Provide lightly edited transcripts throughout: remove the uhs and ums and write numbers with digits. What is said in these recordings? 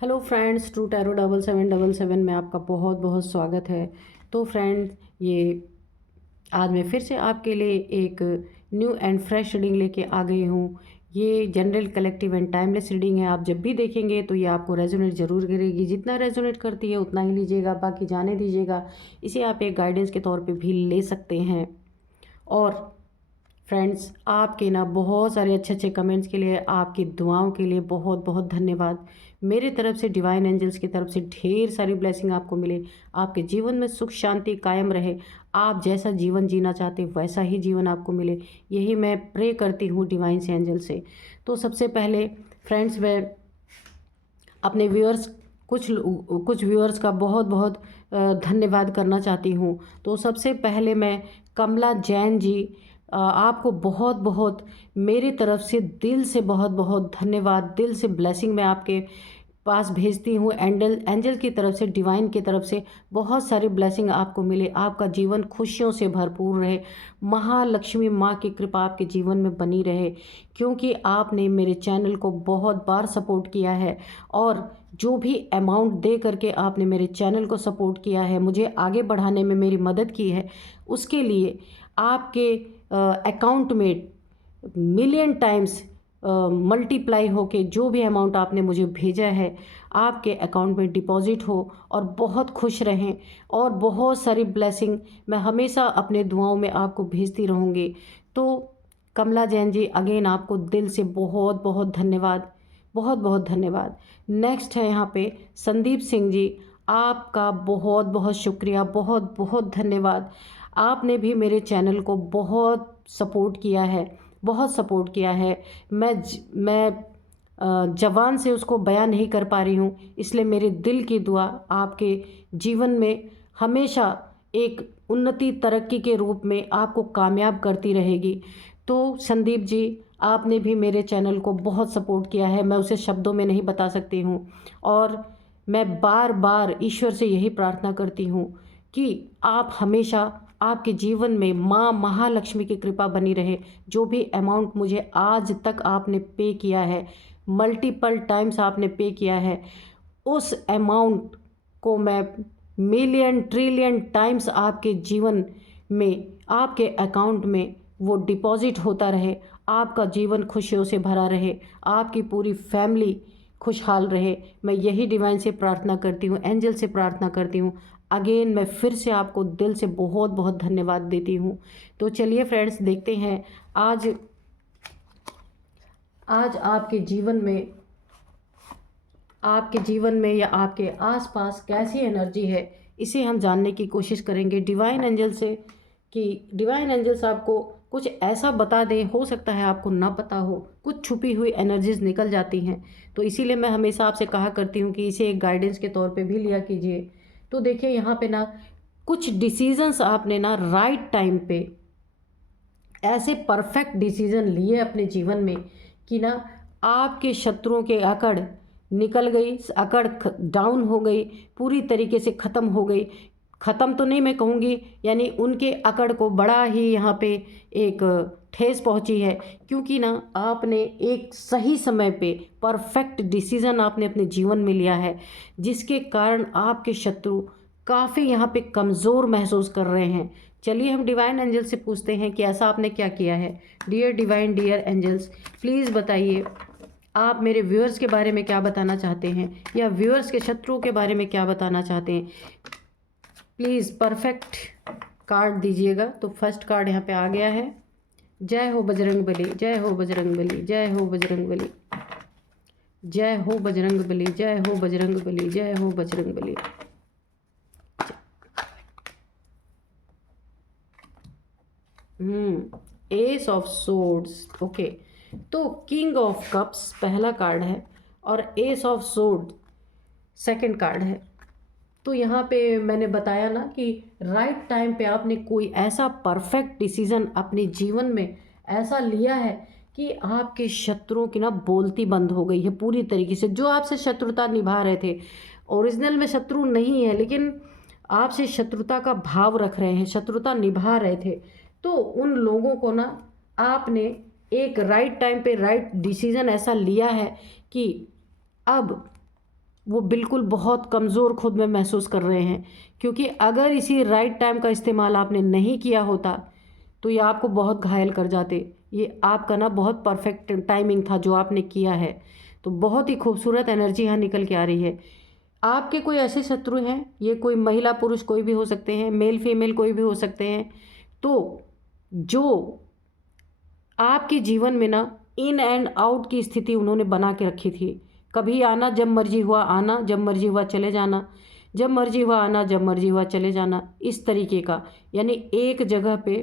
Hello friends, true tarot 7777 में आपका बहुत बहुत स्वागत है। तो फ्रेंड्स, ये आज मैं फिर से आपके लिए एक न्यू एंड फ्रेश रीडिंग लेके आ गई हूँ। ये general, collective and timeless reading है। आप जब भी देखेंगे तो ये आपको रेजोनेट ज़रूर करेगी। जितना रेजोनेट करती है उतना ही लीजिएगा, बाकी जाने दीजिएगा। इसे आप एक गाइडेंस के तौर पे भी ले सकते हैं। और फ्रेंड्स, आपके ना बहुत सारे अच्छे अच्छे कमेंट्स के लिए, आपकी दुआओं के लिए बहुत बहुत धन्यवाद। मेरे तरफ से, डिवाइन एंजल्स की तरफ से ढेर सारी ब्लेसिंग आपको मिले। आपके जीवन में सुख शांति कायम रहे। आप जैसा जीवन जीना चाहते वैसा ही जीवन आपको मिले, यही मैं प्रे करती हूँ डिवाइन से, एंजल से। तो सबसे पहले फ्रेंड्स, मैं अपने व्यूअर्स, कुछ व्यूअर्स का बहुत बहुत धन्यवाद करना चाहती हूँ। तो सबसे पहले मैं कमला जैन जी, आपको बहुत बहुत मेरी तरफ से दिल से बहुत बहुत धन्यवाद, दिल से ब्लेसिंग मैं आपके पास भेजती हूँ। एंजल की तरफ से, डिवाइन की तरफ से बहुत सारी ब्लेसिंग आपको मिले। आपका जीवन खुशियों से भरपूर रहे। महालक्ष्मी माँ की कृपा आपके जीवन में बनी रहे, क्योंकि आपने मेरे चैनल को बहुत बार सपोर्ट किया है। और जो भी अमाउंट दे करके आपने मेरे चैनल को सपोर्ट किया है, मुझे आगे बढ़ाने में मेरी मदद की है, उसके लिए आपके अकाउंट में मिलियन टाइम्स मल्टीप्लाई होके जो भी अमाउंट आपने मुझे भेजा है, आपके अकाउंट में डिपॉजिट हो। और बहुत खुश रहें, और बहुत सारी ब्लेसिंग मैं हमेशा अपने दुआओं में आपको भेजती रहूँगी। तो कमला जैन जी, अगेन आपको दिल से बहुत बहुत धन्यवाद, बहुत बहुत धन्यवाद। नेक्स्ट है यहाँ पे संदीप सिंह जी, आपका बहुत बहुत शुक्रिया, बहुत बहुत धन्यवाद। आपने भी मेरे चैनल को बहुत सपोर्ट किया है, बहुत सपोर्ट किया है। मैं ज़बान से उसको बयान नहीं कर पा रही हूँ, इसलिए मेरे दिल की दुआ आपके जीवन में हमेशा एक उन्नति, तरक्की के रूप में आपको कामयाब करती रहेगी। तो संदीप जी, आपने भी मेरे चैनल को बहुत सपोर्ट किया है, मैं उसे शब्दों में नहीं बता सकती हूँ। और मैं बार बार ईश्वर से यही प्रार्थना करती हूँ कि आप हमेशा, आपके जीवन में माँ महालक्ष्मी की कृपा बनी रहे। जो भी अमाउंट मुझे आज तक आपने पे किया है, मल्टीपल टाइम्स आपने पे किया है, उस अमाउंट को मैं मिलियन ट्रिलियन टाइम्स आपके जीवन में, आपके अकाउंट में वो डिपॉजिट होता रहे। आपका जीवन खुशियों से भरा रहे, आपकी पूरी फैमिली खुशहाल रहे। मैं यही डिवाइन से प्रार्थना करती हूँ, एंजल से प्रार्थना करती हूँ। अगेन मैं फिर से आपको दिल से बहुत बहुत धन्यवाद देती हूँ। तो चलिए फ्रेंड्स, देखते हैं आज आज आपके जीवन में या आपके आसपास कैसी एनर्जी है, इसे हम जानने की कोशिश करेंगे डिवाइन एंजल से, कि डिवाइन एंजल्स आपको कुछ ऐसा बता दें। हो सकता है आपको ना पता हो, कुछ छुपी हुई एनर्जीज निकल जाती हैं। तो इसीलिए मैं हमेशा आपसे कहा करती हूँ कि इसे एक गाइडेंस के तौर पे भी लिया कीजिए। तो देखिए यहाँ पे ना, कुछ डिसीजंस आपने ना राइट टाइम पे ऐसे परफेक्ट डिसीजन लिए अपने जीवन में कि ना, आपके शत्रुओं के अकड़ निकल गई, अकड़ डाउन हो गई, पूरी तरीके से ख़त्म हो गई। ख़त्म तो नहीं मैं कहूँगी, यानी उनके अकड़ को बड़ा ही यहाँ पे एक ठेस पहुँची है, क्योंकि ना आपने एक सही समय पे परफेक्ट डिसीज़न आपने अपने जीवन में लिया है, जिसके कारण आपके शत्रु काफ़ी यहाँ पे कमज़ोर महसूस कर रहे हैं। चलिए हम डिवाइन एंजल से पूछते हैं कि ऐसा आपने क्या किया है। Dear divine, dear angels, please बताइए, आप मेरे व्यूअर्स के बारे में क्या बताना चाहते हैं, या व्यूअर्स के शत्रुओं के बारे में क्या बताना चाहते हैं। प्लीज़ परफेक्ट कार्ड दीजिएगा। तो फर्स्ट कार्ड यहाँ पे आ गया है। जय हो बजरंग बली, जय हो बजरंग बली, जय हो बजरंग बली, जय हो बजरंग बली, जय हो बजरंग बली, जय हो Bajrang Bali. Ace of swords, okay. तो किंग ऑफ कप्स पहला कार्ड है, और ace of sword second card है। तो यहाँ पे मैंने बताया ना कि राइट टाइम पे आपने कोई ऐसा परफेक्ट डिसीजन अपने जीवन में ऐसा लिया है कि आपके शत्रुओं की ना बोलती बंद हो गई है पूरी तरीके से। जो आपसे शत्रुता निभा रहे थे, ओरिजिनल में शत्रु नहीं है, लेकिन आपसे शत्रुता का भाव रख रहे हैं, शत्रुता निभा रहे थे, तो उन लोगों को ना आपने एक राइट टाइम पे राइट डिसीजन ऐसा लिया है कि अब वो बिल्कुल बहुत कमज़ोर खुद में महसूस कर रहे हैं, क्योंकि अगर इसी राइट टाइम का इस्तेमाल आपने नहीं किया होता तो ये आपको बहुत घायल कर जाते। ये आपका ना बहुत परफेक्ट टाइमिंग था जो आपने किया है। तो बहुत ही खूबसूरत एनर्जी यहाँ निकल के आ रही है। आपके कोई ऐसे शत्रु हैं, ये कोई महिला पुरुष कोई भी हो सकते हैं, मेल फीमेल कोई भी हो सकते हैं, तो जो आपके जीवन में ना इन एंड आउट की स्थिति उन्होंने बना के रखी थी। कभी आना, जब मर्जी हुआ आना, जब मर्जी हुआ चले जाना, जब मर्जी हुआ आना, जब मर्जी हुआ चले जाना, इस तरीके का। यानी एक जगह पे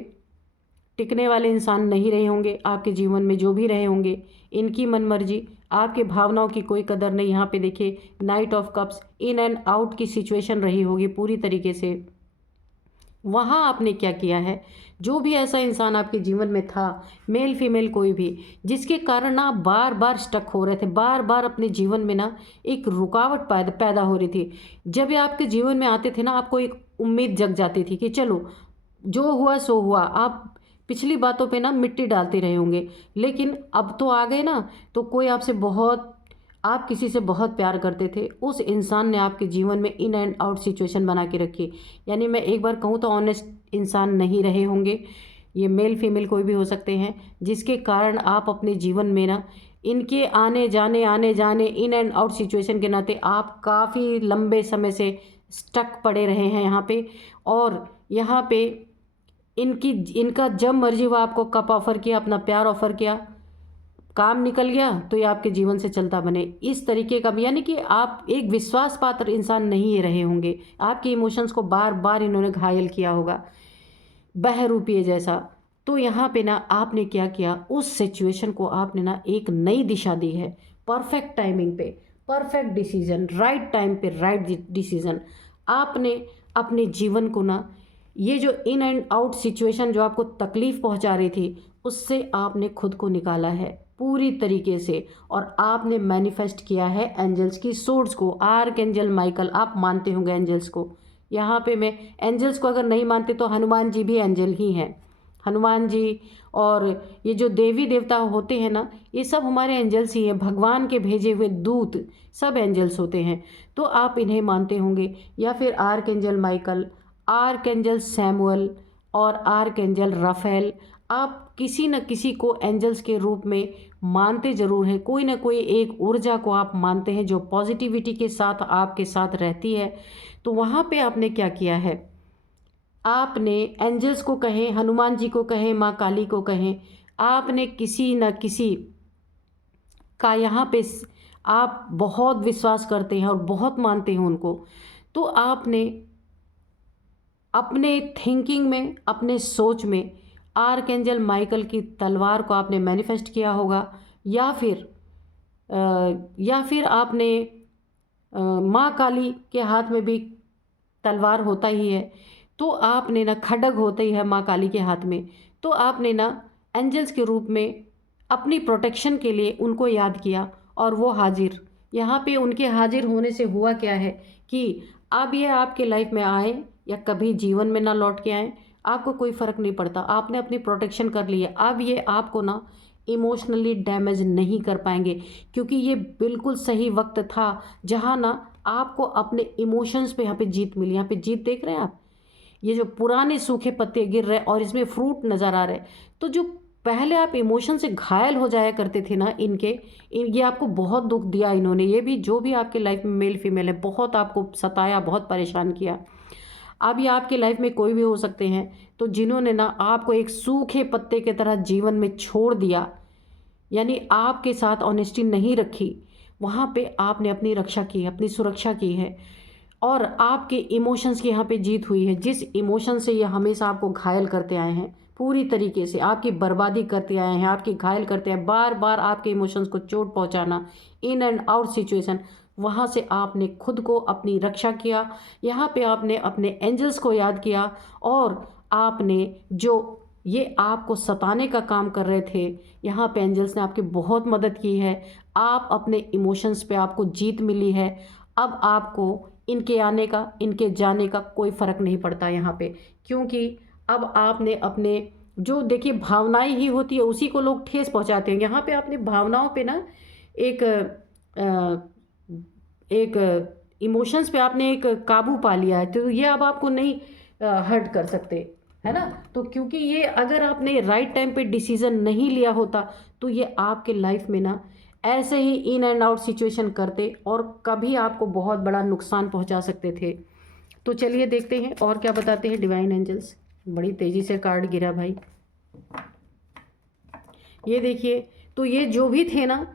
टिकने वाले इंसान नहीं रहे होंगे आपके जीवन में। जो भी रहे होंगे इनकी मनमर्जी, आपके भावनाओं की कोई कदर नहीं। यहाँ पे देखिए night of cups, in and out की सिचुएशन रही होगी पूरी तरीके से। वहाँ आपने क्या किया है, जो भी ऐसा इंसान आपके जीवन में था, मेल फीमेल कोई भी, जिसके कारण ना आप बार बार स्टक हो रहे थे, बार बार अपने जीवन में ना एक रुकावट पैदा हो रही थी। जब ये आपके जीवन में आते थे ना, आपको एक उम्मीद जग जाती थी कि चलो जो हुआ सो हुआ। आप पिछली बातों पे ना मिट्टी डालते रहे होंगे, लेकिन अब तो आ गए ना, तो कोई आपसे बहुत, आप किसी से बहुत प्यार करते थे, उस इंसान ने आपके जीवन में इन एंड आउट सिचुएशन बना के रखी। यानी मैं एक बार कहूँ तो ऑनेस्ट इंसान नहीं रहे होंगे। ये मेल फीमेल कोई भी हो सकते हैं, जिसके कारण आप अपने जीवन में ना इनके आने जाने इन एंड आउट सिचुएशन के नाते आप काफ़ी लंबे समय से स्टक पड़े रहे हैं यहाँ पे। और यहाँ पे इनका जब मर्जी हुआ आपको कप ऑफ़र किया, अपना प्यार ऑफ़र किया, काम निकल गया तो ये आपके जीवन से चलता बने, इस तरीके का भी। यानी कि आप एक विश्वास पात्र इंसान नहीं रहे होंगे। आपके इमोशंस को बार बार इन्होंने घायल किया होगा, बहरूपिये जैसा। तो यहाँ पे ना आपने क्या किया, उस सिचुएशन को आपने ना एक नई दिशा दी है। परफेक्ट टाइमिंग पे परफेक्ट डिसीजन, राइट टाइम पे राइट डिसीजन। आपने अपने जीवन को ना, ये जो इन एंड आउट सिचुएशन जो आपको तकलीफ़ पहुंचा रही थी, उससे आपने खुद को निकाला है पूरी तरीके से। और आपने मैनिफेस्ट किया है एंजल्स की सोर्स को, आर्क एंजल माइकल। आप मानते होंगे एंजल्स को। यहाँ पे मैं एंजल्स को अगर नहीं मानते तो हनुमान जी भी एंजल ही हैं। हनुमान जी और ये जो देवी देवता होते हैं ना, ये सब हमारे एंजल्स ही हैं। भगवान के भेजे हुए दूत सब एंजल्स होते हैं। तो आप इन्हें मानते होंगे। या फिर arc angel Michael, arc angel Samuel और आर्क एंजल राफेल। आप किसी न किसी को एंजल्स के रूप में मानते ज़रूर हैं। कोई ना कोई एक ऊर्जा को आप मानते हैं जो पॉजिटिविटी के साथ आपके साथ रहती है। तो वहाँ पे आपने क्या किया है, आपने एंजल्स को कहें, हनुमान जी को कहें, माँ काली को कहें, आपने किसी न किसी का यहाँ पे आप बहुत विश्वास करते हैं और बहुत मानते हैं उनको। तो आपने अपने थिंकिंग में, अपने सोच में आर्क एंजल माइकल की तलवार को आपने मैनिफेस्ट किया होगा। या फिर आपने माँ काली के हाथ में भी तलवार होता ही है, तो आपने ना खड्ग होता ही है माँ काली के हाथ में। तो आपने ना एंजल्स के रूप में अपनी प्रोटेक्शन के लिए उनको याद किया और वो हाजिर। यहाँ पे उनके हाजिर होने से हुआ क्या है कि अब ये आपके लाइफ में आए या कभी जीवन में ना लौट के आए, आपको कोई फ़र्क नहीं पड़ता। आपने अपनी प्रोटेक्शन कर ली है। अब ये आपको ना इमोशनली डैमेज नहीं कर पाएंगे, क्योंकि ये बिल्कुल सही वक्त था जहाँ ना आपको अपने इमोशंस पे यहाँ पे जीत मिली। यहाँ पे जीत देख रहे हैं आप, ये जो पुराने सूखे पत्ते गिर रहे और इसमें फ्रूट नज़र आ रहे। तो जो पहले आप इमोशन से घायल हो जाया करते थे ना, ये आपको बहुत दुख दिया इन्होंने। ये भी जो भी आपके लाइफ में मेल फीमेल है, बहुत आपको सताया, बहुत परेशान किया। अब ये आपके लाइफ में कोई भी हो सकते हैं, तो जिन्होंने ना आपको एक सूखे पत्ते की तरह जीवन में छोड़ दिया, यानी आपके साथ ऑनेस्टी नहीं रखी, वहाँ पे आपने अपनी रक्षा की है, अपनी सुरक्षा की है और आपके इमोशंस की यहाँ पे जीत हुई है। जिस इमोशन से ये हमेशा आपको घायल करते आए हैं, पूरी तरीके से आपकी बर्बादी करते आए हैं, आपकी घायल करते हैं, बार बार आपके इमोशंस को चोट पहुँचाना, इन एंड आउट सिचुएशन, वहाँ से आपने खुद को अपनी रक्षा किया। यहाँ पे आपने अपने एंजल्स को याद किया और आपने जो ये आपको सताने का काम कर रहे थे, यहाँ पे एंजल्स ने आपकी बहुत मदद की है। आप अपने इमोशंस पे आपको जीत मिली है। अब आपको इनके आने का, इनके जाने का कोई फ़र्क नहीं पड़ता यहाँ पे, क्योंकि अब आपने अपने जो, देखिए भावनाएं ही होती है उसी को लोग ठेस पहुँचाते हैं। यहाँ पे आपने भावनाओं पे ना एक एक इमोशंस पे आपने एक काबू पा लिया है, तो ये अब आपको नहीं हर्ट कर सकते, है ना। तो क्योंकि ये अगर आपने राइट टाइम पे डिसीज़न नहीं लिया होता तो ये आपके लाइफ में ना ऐसे ही इन एंड आउट सिचुएशन करते और कभी आपको बहुत बड़ा नुकसान पहुंचा सकते थे। तो चलिए देखते हैं और क्या बताते हैं डिवाइन एंजल्स। बड़ी तेज़ी से कार्ड गिरा भाई। ये देखिए, तो ये जो भी थे ना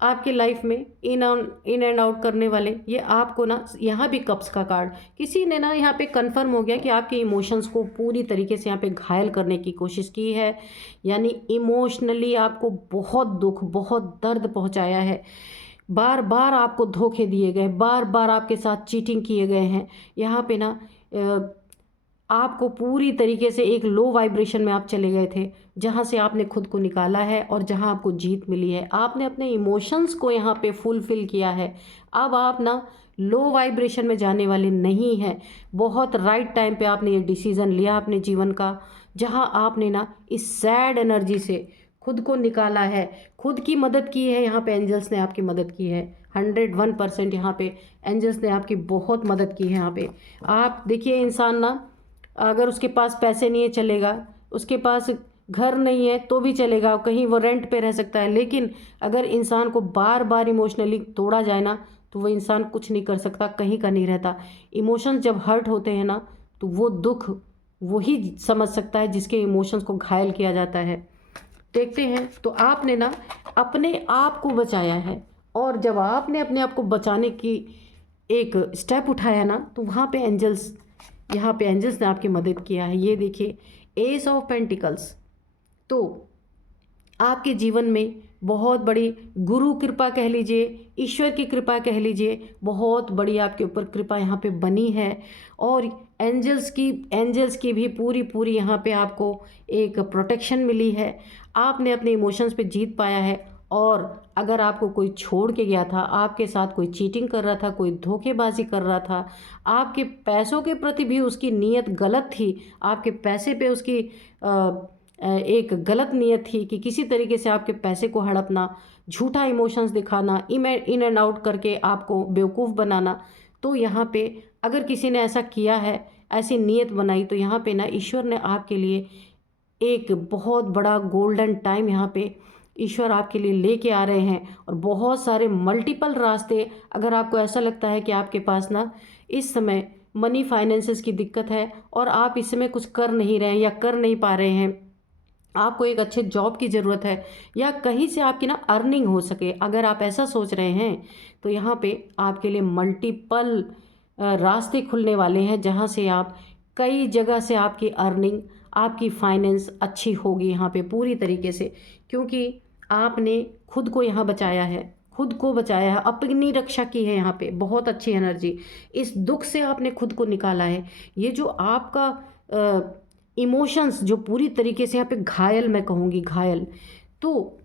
आपके लाइफ में इन एंड आउट करने वाले, ये आपको ना, यहाँ भी कप्स का कार्ड, किसी ने ना यहाँ पे कंफर्म हो गया कि आपके इमोशंस को पूरी तरीके से यहाँ पे घायल करने की कोशिश की है। यानी इमोशनली आपको बहुत दुख, बहुत दर्द पहुँचाया है। बार बार आपको धोखे दिए गए, बार बार आपके साथ चीटिंग किए गए हैं। यहाँ पे ना आपको पूरी तरीके से एक लो वाइब्रेशन में आप चले गए थे, जहाँ से आपने खुद को निकाला है और जहाँ आपको जीत मिली है। आपने अपने इमोशंस को यहाँ पे फुलफ़िल किया है। अब आप ना लो वाइब्रेशन में जाने वाले नहीं हैं। बहुत राइट टाइम पे आपने ये डिसीज़न लिया अपने जीवन का, जहाँ आपने ना इस सैड एनर्जी से खुद को निकाला है, खुद की मदद की है। यहाँ पे एंजल्स ने आपकी मदद की है 101%। यहाँ पे एंजल्स ने आपकी बहुत मदद की है। यहाँ पे आप देखिए, इंसान ना अगर उसके पास पैसे नहीं है चलेगा, उसके पास घर नहीं है तो भी चलेगा, कहीं वो रेंट पे रह सकता है, लेकिन अगर इंसान को बार बार इमोशनली तोड़ा जाए ना तो वो इंसान कुछ नहीं कर सकता, कहीं का नहीं रहता। इमोशंस जब हर्ट होते हैं ना तो वो दुख वही समझ सकता है जिसके इमोशंस को घायल किया जाता है। देखते हैं, तो आपने ना अपने आप को बचाया है, और जब आपने अपने आप को बचाने की एक स्टेप उठाया ना तो वहाँ पे एंजल्स, यहाँ पे एंजल्स ने आपकी मदद किया है। ये देखिए, एस ऑफ पेंटिकल्स। तो आपके जीवन में बहुत बड़ी गुरु कृपा कह लीजिए, ईश्वर की कृपा कह लीजिए, बहुत बड़ी आपके ऊपर कृपा यहाँ पे बनी है। और एंजल्स की भी पूरी पूरी यहाँ पे आपको एक प्रोटेक्शन मिली है। आपने अपने इमोशंस पे जीत पाया है। और अगर आपको कोई छोड़ के गया था, आपके साथ कोई चीटिंग कर रहा था, कोई धोखेबाजी कर रहा था, आपके पैसों के प्रति भी उसकी नीयत गलत थी, आपके पैसे पे उसकी एक गलत नीयत थी कि किसी तरीके से आपके पैसे को हड़पना, झूठा इमोशंस दिखाना, इन एंड आउट करके आपको बेवकूफ़ बनाना, तो यहाँ पे अगर किसी ने ऐसा किया है, ऐसी नीयत बनाई, तो यहाँ पे ना ईश्वर ने आपके लिए एक बहुत बड़ा गोल्डन टाइम यहाँ पे ईश्वर आपके लिए लेके आ रहे हैं। और बहुत सारे मल्टीपल रास्ते, अगर आपको ऐसा लगता है कि आपके पास ना इस समय मनी फाइनेंसेस की दिक्कत है और आप इस समय कुछ कर नहीं रहे हैं या कर नहीं पा रहे हैं, आपको एक अच्छे जॉब की ज़रूरत है या कहीं से आपकी ना अर्निंग हो सके, अगर आप ऐसा सोच रहे हैं तो यहाँ पे आपके लिए मल्टीपल रास्ते खुलने वाले हैं, जहाँ से आप कई जगह से आपकी अर्निंग, आपकी फाइनेंस अच्छी होगी यहाँ पे पूरी तरीके से। क्योंकि आपने खुद को यहाँ बचाया है, खुद को बचाया है, अपनी रक्षा की है। यहाँ पे बहुत अच्छी एनर्जी, इस दुख से आपने खुद को निकाला है। ये जो आपका इमोशंस जो पूरी तरीके से यहाँ पे घायल, मैं कहूँगी घायल, तो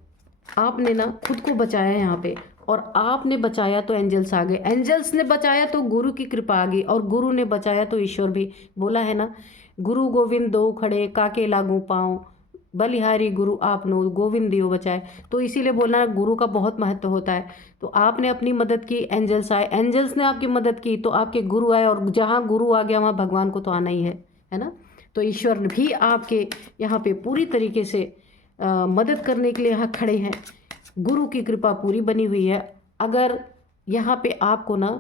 आपने ना खुद को बचाया यहाँ पे। और आपने बचाया तो एंजल्स आ गए, एंजल्स ने बचाया तो गुरु की कृपा आ गई, और गुरु ने बचाया तो ईश्वर भी। बोला है ना, गुरु गोविंद दो खड़े काके लागू पाँव, बलिहारी गुरु आपनो गोविंद दियो बचाए। तो इसीलिए बोलना गुरु का बहुत महत्व होता है। तो आपने अपनी मदद की, एंजल्स आए, एंजल्स ने आपकी मदद की तो आपके गुरु आए, और जहाँ गुरु आ गया वहाँ भगवान को तो आना ही है ना। तो ईश्वर भी आपके यहाँ पे पूरी तरीके से मदद करने के लिए यहाँ खड़े हैं। गुरु की कृपा पूरी बनी हुई है। अगर यहाँ पे आपको ना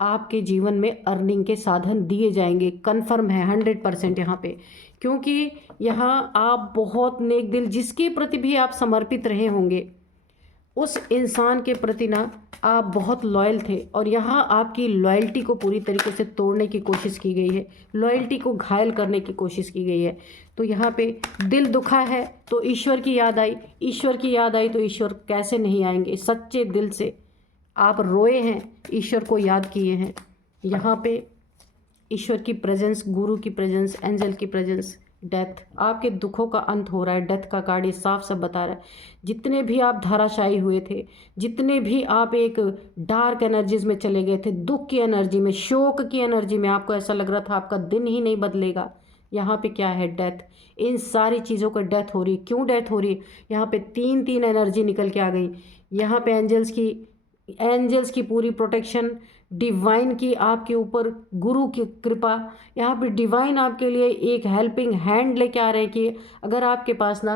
आपके जीवन में अर्निंग के साधन दिए जाएंगे, कन्फर्म है 100% यहाँ पे। क्योंकि यहाँ आप बहुत नेक दिल, जिसके प्रति भी आप समर्पित रहे होंगे उस इंसान के प्रति ना आप बहुत लॉयल थे, और यहाँ आपकी लॉयल्टी को पूरी तरीके से तोड़ने की कोशिश की गई है, लॉयल्टी को घायल करने की कोशिश की गई है। तो यहाँ पे दिल दुखा है तो ईश्वर की याद आई, ईश्वर की याद आई तो ईश्वर कैसे नहीं आएंगे। सच्चे दिल से आप रोए हैं, ईश्वर को याद किए हैं। यहाँ पे ईश्वर की प्रेजेंस, गुरु की प्रेजेंस, एंजल की प्रेजेंस, डेथ, आपके दुखों का अंत हो रहा है। डेथ का कार्ड ये साफ सब बता रहा है। जितने भी आप धाराशायी हुए थे, जितने भी आप एक डार्क एनर्जीज में चले गए थे, दुख की एनर्जी में, शोक की एनर्जी में, आपको ऐसा लग रहा था आपका दिन ही नहीं बदलेगा, यहाँ पे क्या है, डेथ। इन सारी चीज़ों का डेथ हो रही। क्यों डेथ हो रही? यहाँ पे तीन तीन एनर्जी निकल के आ गई। यहाँ पे एंजल्स की पूरी प्रोटेक्शन, डिवाइन की आपके ऊपर गुरु की कृपा, यहाँ पे डिवाइन आपके लिए एक हेल्पिंग हैंड लेके आ रहे हैं कि अगर आपके पास ना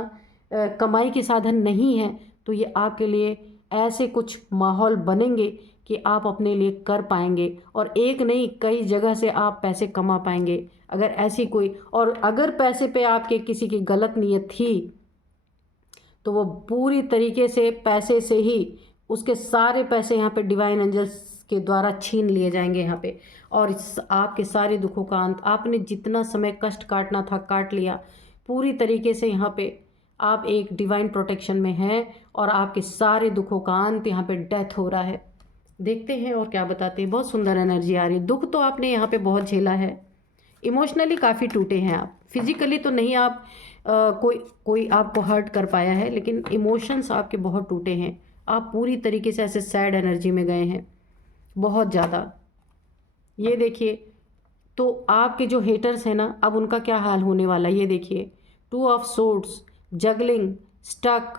कमाई के साधन नहीं है तो ये आपके लिए ऐसे कुछ माहौल बनेंगे कि आप अपने लिए कर पाएंगे और एक नहीं कई जगह से आप पैसे कमा पाएंगे। अगर ऐसी कोई, और अगर पैसे पे आपके किसी की गलत नीयत थी तो वो पूरी तरीके से पैसे से ही उसके सारे पैसे यहाँ पे डिवाइन एंजल्स के द्वारा छीन लिए जाएंगे यहाँ पे। और आपके सारे दुखों का अंत, आपने जितना समय कष्ट काटना था काट लिया पूरी तरीके से। यहाँ पे आप एक डिवाइन प्रोटेक्शन में हैं और आपके सारे दुखों का अंत, यहाँ पे डेथ हो रहा है। देखते हैं और क्या बताते हैं। बहुत सुंदर एनर्जी आ रही है। दुख तो आपने यहाँ पे बहुत झेला है, इमोशनली काफ़ी टूटे हैं आप। फिजिकली तो नहीं, आप कोई आपको हर्ट कर पाया है, लेकिन इमोशंस आपके बहुत टूटे हैं। आप पूरी तरीके से ऐसे सैड एनर्जी में गए हैं बहुत ज़्यादा। ये देखिए, तो आपके जो हेटर्स हैं ना, अब उनका क्या हाल होने वाला है ये देखिए। 2 of swords, juggling, stuck,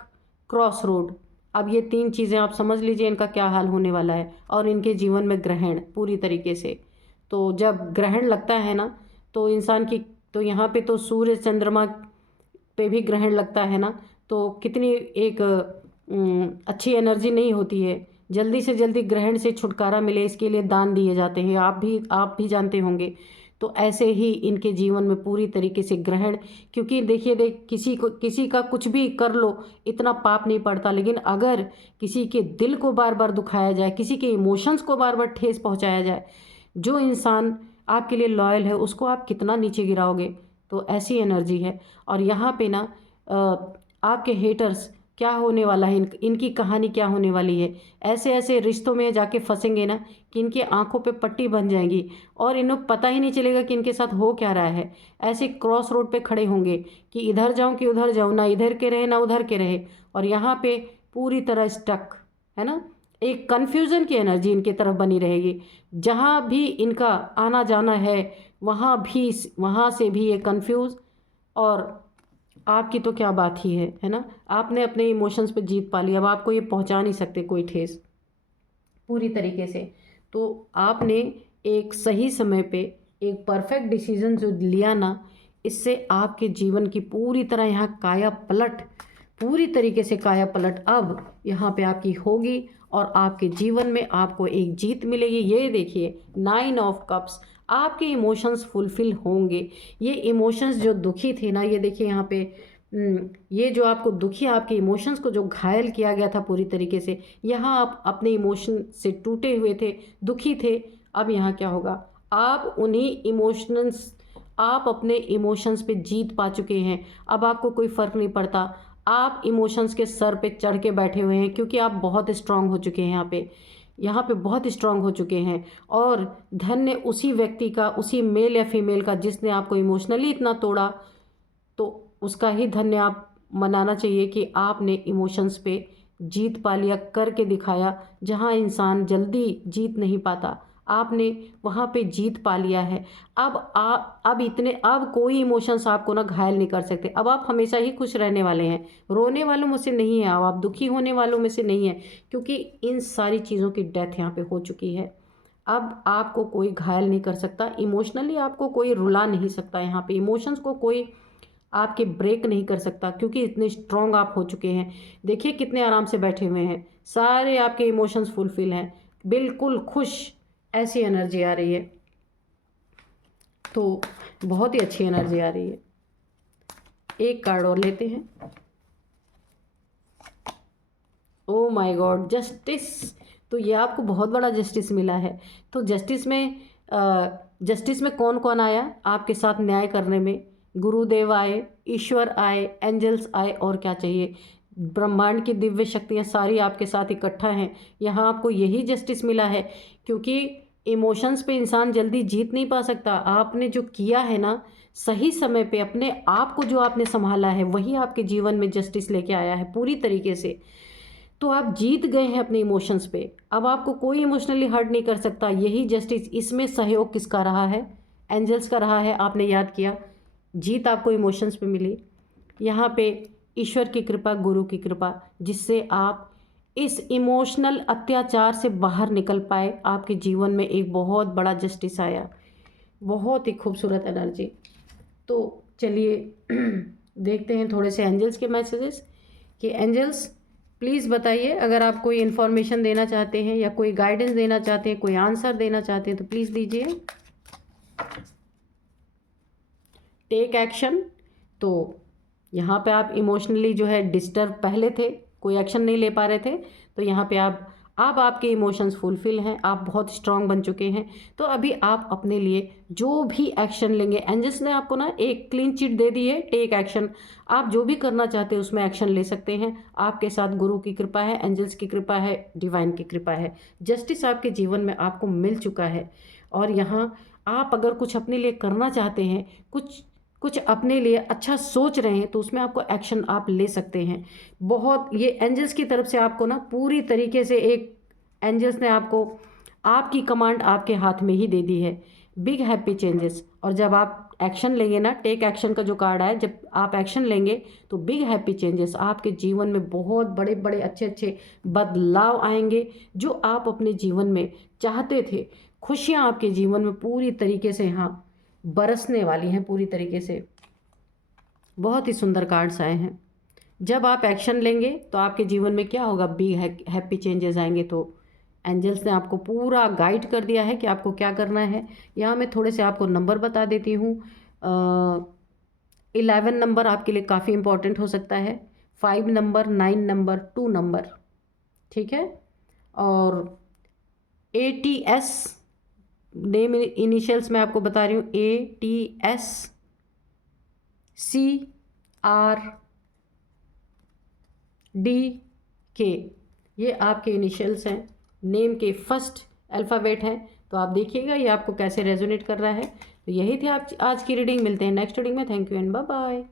cross road. अब ये 3 चीज़ें आप समझ लीजिए इनका क्या हाल होने वाला है। और इनके जीवन में ग्रहण पूरी तरीके से, तो जब ग्रहण लगता है ना तो इंसान की, तो यहाँ पे तो सूर्य चंद्रमा पे भी ग्रहण लगता है ना, तो कितनी एक अच्छी एनर्जी नहीं होती है। जल्दी से जल्दी ग्रहण से छुटकारा मिले इसके लिए दान दिए जाते हैं, आप भी जानते होंगे। तो ऐसे ही इनके जीवन में पूरी तरीके से ग्रहण, क्योंकि देखिए किसी का कुछ भी कर लो इतना पाप नहीं पड़ता, लेकिन अगर किसी के दिल को बार बार दुखाया जाए, किसी के इमोशंस को बार बार ठेस पहुंचाया जाए, जो इंसान आपके लिए लॉयल है उसको आप कितना नीचे गिराओगे। तो ऐसी एनर्जी है। और यहाँ पे ना आपके हेटर्स क्या होने वाला है, इनकी कहानी क्या होने वाली है। ऐसे ऐसे रिश्तों में जाके फंसेंगे ना कि इनकी आंखों पे पट्टी बन जाएगी और इन्हें पता ही नहीं चलेगा कि इनके साथ हो क्या रहा है। ऐसे क्रॉस रोड पे खड़े होंगे कि इधर जाऊं कि उधर जाऊं, ना इधर के रहे ना उधर के रहे, और यहाँ पे पूरी तरह स्टक है ना। एक कन्फ्यूज़न की एनर्जी इनके तरफ बनी रहेगी। जहाँ भी इनका आना जाना है वहाँ से भी ये कन्फ्यूज़। और आपकी तो क्या बात ही है ना। आपने अपने इमोशंस पे जीत पा ली, अब आपको ये पहुंचा नहीं सकते कोई ठेस पूरी तरीके से। तो आपने एक सही समय पे एक परफेक्ट डिसीजन जो लिया ना, इससे आपके जीवन की पूरी तरह यहाँ काया पलट, पूरी तरीके से काया पलट अब यहाँ पे आपकी होगी और आपके जीवन में आपको एक जीत मिलेगी। ये देखिए 9 ऑफ कप्स, आपके इमोशंस फुलफिल होंगे। ये इमोशंस जो दुखी थे ना, ये देखिए यहाँ पे ये जो आपको दुखी, आपके इमोशंस को जो घायल किया गया था पूरी तरीके से, यहाँ आप अपने इमोशन से टूटे हुए थे, दुखी थे। अब यहाँ क्या होगा, आप अपने इमोशंस पे जीत पा चुके हैं। अब आपको कोई फ़र्क नहीं पड़ता, आप इमोशंस के सर पे चढ़ के बैठे हुए हैं, क्योंकि आप बहुत स्ट्रांग हो चुके हैं यहाँ पे बहुत स्ट्रांग हो चुके हैं। और धन्य उसी व्यक्ति का, उसी मेल या फीमेल का जिसने आपको इमोशनली इतना तोड़ा, तो उसका ही धन्य आप मनाना चाहिए कि आपने इमोशंस पे जीत पा लिया, करके दिखाया। जहाँ इंसान जल्दी जीत नहीं पाता, आपने वहाँ पे जीत पा लिया है। अब कोई इमोशंस आपको ना घायल नहीं कर सकते। अब आप हमेशा ही खुश रहने वाले हैं, रोने वालों में से नहीं है, अब आप दुखी होने वालों में से नहीं है, क्योंकि इन सारी चीज़ों की डेथ यहाँ पे हो चुकी है। अब आपको कोई घायल नहीं कर सकता, इमोशनली आपको कोई रुला नहीं सकता, यहाँ पे इमोशंस को कोई आपके ब्रेक नहीं कर सकता, क्योंकि इतने स्ट्रॉन्ग आप हो चुके हैं। देखिए कितने आराम से बैठे हुए हैं, सारे आपके इमोशंस फुलफिल हैं, बिल्कुल खुश, ऐसी एनर्जी आ रही है। तो बहुत ही अच्छी एनर्जी आ रही है। एक कार्ड और लेते हैं। Oh my God, justice. तो ये आपको बहुत बड़ा जस्टिस मिला है। तो जस्टिस में कौन कौन आया आपके साथ न्याय करने में? गुरुदेव आए, ईश्वर आए, एंजल्स आए, और क्या चाहिए। ब्रह्मांड की दिव्य शक्तियाँ सारी आपके साथ इकट्ठा हैं। यहाँ आपको यही जस्टिस मिला है, क्योंकि इमोशंस पे इंसान जल्दी जीत नहीं पा सकता। आपने जो किया है ना, सही समय पे अपने आप को जो आपने संभाला है, वही आपके जीवन में जस्टिस लेके आया है पूरी तरीके से। तो आप जीत गए हैं अपने इमोशंस पे, अब आपको कोई इमोशनली हर्ट नहीं कर सकता। यही जस्टिस, इसमें सहयोग किसका रहा है? एंजल्स का रहा है। आपने याद किया, जीत आपको इमोशंस पे मिली। यहाँ पे ईश्वर की कृपा, गुरु की कृपा, जिससे आप इस इमोशनल अत्याचार से बाहर निकल पाए, आपके जीवन में एक बहुत बड़ा जस्टिस आया। बहुत ही खूबसूरत एनर्जी। तो चलिए देखते हैं थोड़े से एंजल्स के मैसेजेस कि एंजल्स प्लीज़ बताइए, अगर आप कोई इन्फॉर्मेशन देना चाहते हैं या कोई गाइडेंस देना चाहते हैं, कोई आंसर देना चाहते हैं तो प्लीज़ दीजिए। Take action. तो यहाँ पे आप इमोशनली जो है डिस्टर्ब पहले थे, कोई एक्शन नहीं ले पा रहे थे, तो यहाँ पे आप अब आपके इमोशंस फुलफिल हैं, आप बहुत स्ट्रांग बन चुके हैं। तो अभी आप अपने लिए जो भी एक्शन लेंगे, एंजल्स ने आपको ना एक क्लीन चिट दे दी है, टेक एक्शन। आप जो भी करना चाहते हैं उसमें एक्शन ले सकते हैं। आपके साथ गुरु की कृपा है, एंजल्स की कृपा है, डिवाइन की कृपा है। जस्टिस आपके जीवन में आपको मिल चुका है। और यहाँ आप अगर कुछ अपने लिए करना चाहते हैं, कुछ कुछ अपने लिए अच्छा सोच रहे हैं, तो उसमें आपको एक्शन आप ले सकते हैं। बहुत ये एंजल्स की तरफ से आपको ना पूरी तरीके से एक एंजल्स ने आपको आपकी कमांड आपके हाथ में ही दे दी है। Big happy changes. और जब आप एक्शन लेंगे ना, टेक एक्शन का जो कार्ड है, जब आप एक्शन लेंगे तो बिग हैप्पी चेंजेस आपके जीवन में बहुत बड़े बड़े अच्छे अच्छे बदलाव आएंगे जो आप अपने जीवन में चाहते थे। खुशियाँ आपके जीवन में पूरी तरीके से यहाँ बरसने वाली हैं पूरी तरीके से। बहुत ही सुंदर कार्ड्स आए हैं। जब आप एक्शन लेंगे तो आपके जीवन में क्या होगा, बिग हैप्पी चेंजेस आएंगे। तो एंजल्स ने आपको पूरा गाइड कर दिया है कि आपको क्या करना है। यहाँ मैं थोड़े से आपको नंबर बता देती हूँ। 11 नंबर आपके लिए काफ़ी इंपॉर्टेंट हो सकता है, 5 नंबर, 9 नंबर, 2 नंबर, ठीक है। और ATS नेम इनिशियल्स मैं आपको बता रही हूँ, ATS, CRDK, ये आपके इनिशियल्स हैं, नेम के फर्स्ट अल्फ़ाबेट हैं। तो आप देखिएगा ये आपको कैसे रेजोनेट कर रहा है। तो यही थी आप आज की रीडिंग। मिलते हैं नेक्स्ट रीडिंग में। Thank you and bye bye.